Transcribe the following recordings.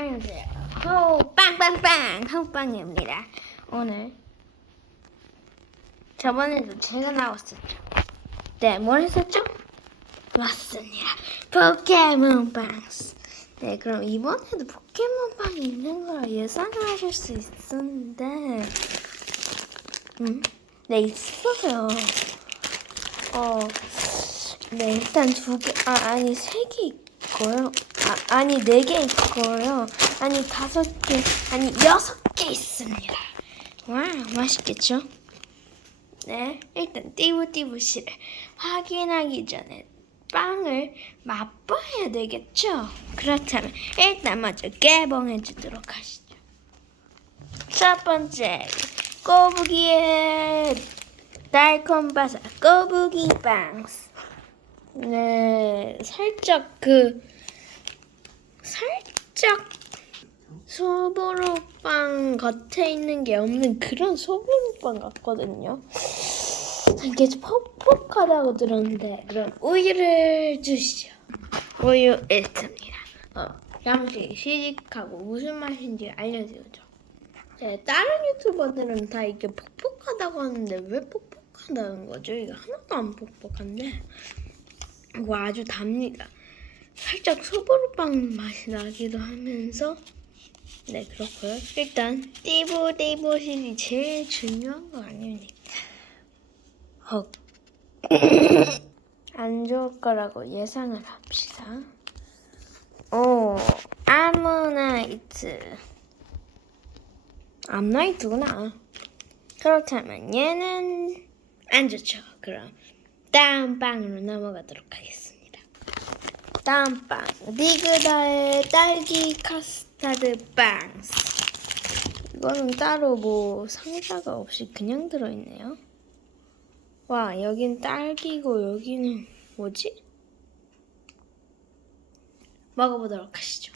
안녕하세요. 호 빵빵빵 호빵입니다. 오늘 저번에도 제가 나왔었죠. 네, 뭘 했었죠? 맞습니다. 포켓몬 빵스. 네, 그럼 이번에도 포켓몬 빵이 있는 걸 예상을 하실 수 있었는데, 음, 네 있어요. 어, 네 일단 두 개, 아 아니 세 개 있고요. 아 아니 네 개 있고요. 아니 다섯 개, 아니 여섯 개 있습니다. 와 맛있겠죠? 네 일단 띠부띠부씨를 확인하기 전에 빵을 맛봐야 되겠죠? 그렇다면 일단 먼저 개봉해 주도록 하시죠. 첫 번째 꼬부기의 달콤 바삭 꼬부기 빵스. 네, 살짝 그 살짝 소보로빵 겉에 있는 게 없는 그런 소보로빵 같거든요. 이게 퍽퍽하다고 들었는데 그럼 우유를 주시죠. 우유 1습니다. 어, 잠시 시식하고 무슨 맛인지 알려드리죠. 네, 다른 유튜버들은 다 이게 퍽퍽하다고 하는데 왜 퍽퍽하다는 거죠? 이게 하나도 안 퍽퍽한데 이거 아주 답니다. 살짝 소보루빵 맛이 나기도 하면서 네 그렇고요. 일단 띠부띠부실이 제일 중요한 거 아닙니까? 헉. 안 좋을 거라고 예상을 합시다. 오, 아모나이트. 암나이트구나. 그렇다면 얘는 안 좋죠. 그럼 다음 빵으로 넘어가도록 하겠습니다. 다음 빵, 디그다의 딸기 카스타드 빵. 이거는 따로 뭐 상자가 없이 그냥 들어있네요. 와, 여긴 딸기고 여기는 뭐지? 먹어보도록 하시죠.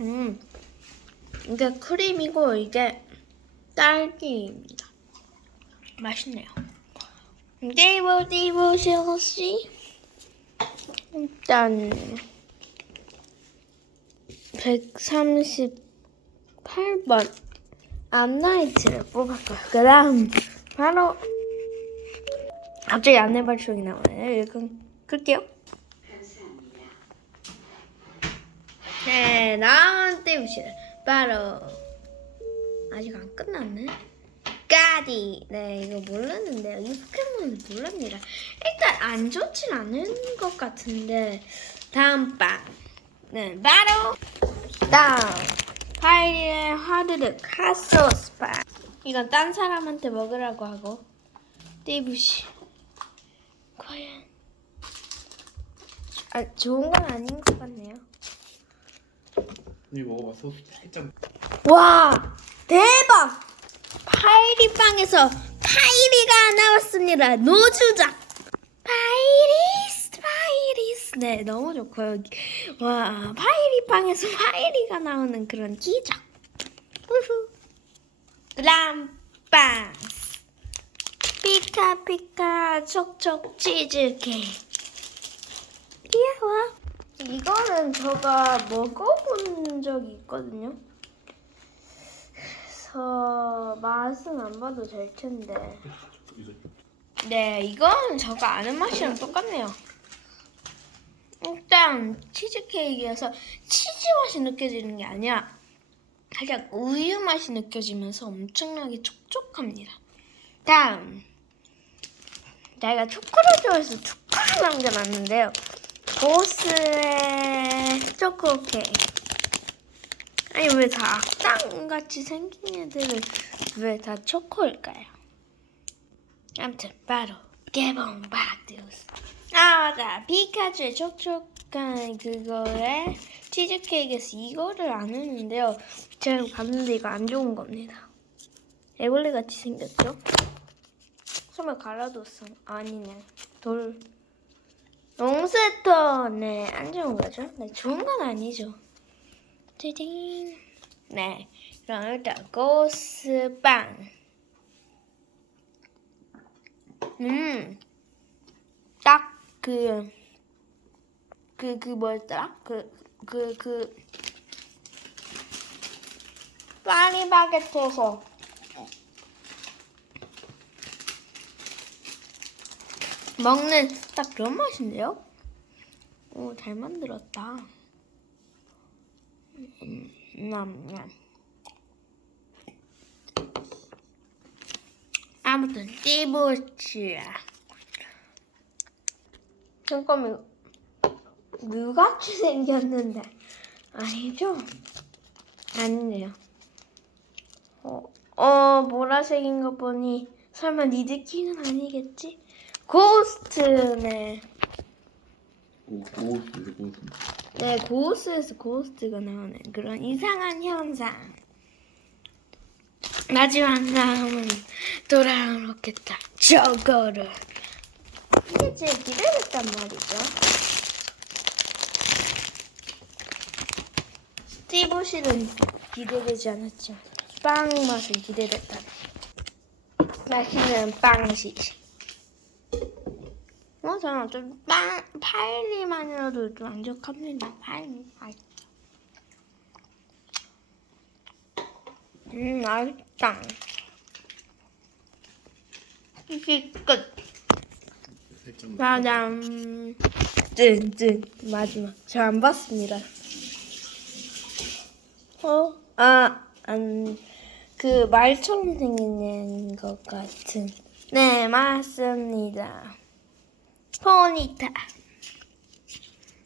음, 이게 크림이고 이게 딸기입니다. 맛있네요. 띠보 띠보 실시 일단 138번 암나이트를 뽑았고요. 그 다음 바로 갑자기 안내 발송이 나오네요. 이거 끌게요. 네, 나온 띠부실 바로 아직 안 끝났네. 까디. 네, 이거 몰랐는데요. 이 포켓몬은 몰랍니다. 일단 안 좋진 않은 것 같은데 다음 빵. 네, 바로 다음 파이리의 하드득 핫소스 빵. 이건 딴 사람한테 먹으라고 하고 띠부시. 과연 아 좋은 건 아닌 것 같네요. 이 먹어봐 소스 살짝 와 대박 파이리빵에서 파이리가 나왔습니다. 노주작 파이리스 파이리스. 네 너무 좋고요. 와 파이리빵에서 파이리가 나오는 그런 기적. 우후. 람빵. 피카피카 촉촉 치즈 케이크 귀여워. 이거는 제가 먹어본 적이 있거든요. 그래서 맛은 안 봐도 될 텐데. 네, 이건 제가 아는 맛이랑 똑같네요. 일단 치즈케이크여서 치즈 맛이 느껴지는 게 아니라 살짝 우유 맛이 느껴지면서 엄청나게 촉촉합니다. 다음, 내가 초코를 좋아해서 초코를 남겨놨는데요. 보스의 초코 케이크. 아니 왜 다 악당 같이 생긴 애들은 왜 다 초코일까요? 아무튼 바로 개봉 바디오스. 아 맞아 피카츄의 촉촉한 그거에 치즈 케이크에서 이거를 안 했는데요. 제가 봤는데 이거 안 좋은 겁니다. 애벌레 같이 생겼죠? 설마 갈라뒀어? 아니네. 돌. 롱스터 네, 안 좋은 거죠? 네, 좋은 건 아니죠. 띠딩. 네, 그럼 일단 고스빵. 음, 딱 그, 그, 그 뭐였더라? 그, 그, 그, 파리바게트에서 먹는 딱 그런 맛인데요? 오, 잘 만들었다. 음, 냠냠. 아무튼 띠부치야. 잠깐만 무같이 생겼는데 아니죠? 아니네요. 어, 어 보라색인 거 보니 설마 니드킹은 아니겠지? 고스트네. 오, 고스트, 고스트. 네, 고스트에서 고스트가 나오는 그런 이상한 현상. 마지막 다음은 돌아오겠다. 저거를. 이게 제일 기대됐단 말이죠. 스티브실은 기대되지 않았지만 빵 맛은 기대됐다. 맛있는 빵식. 어, 저는 좀 빵, 파일리만이라도 좀 만족합니다. 파일리 맛있다. 음, 맛있다. 이게 끝. 짜잔. 찐찐 마지막. 잘안 봤습니다. 어? 아, 안, 그 말처럼 생긴 것 같은. 네, 맞습니다. 포니타.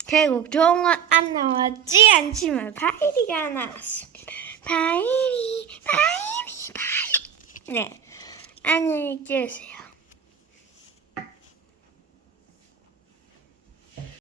결국 좋은 건 안 나왔지 않지만 파이리가 나왔습니다. 파이리, 파이리, 파이리. 네, 안녕히 계세요.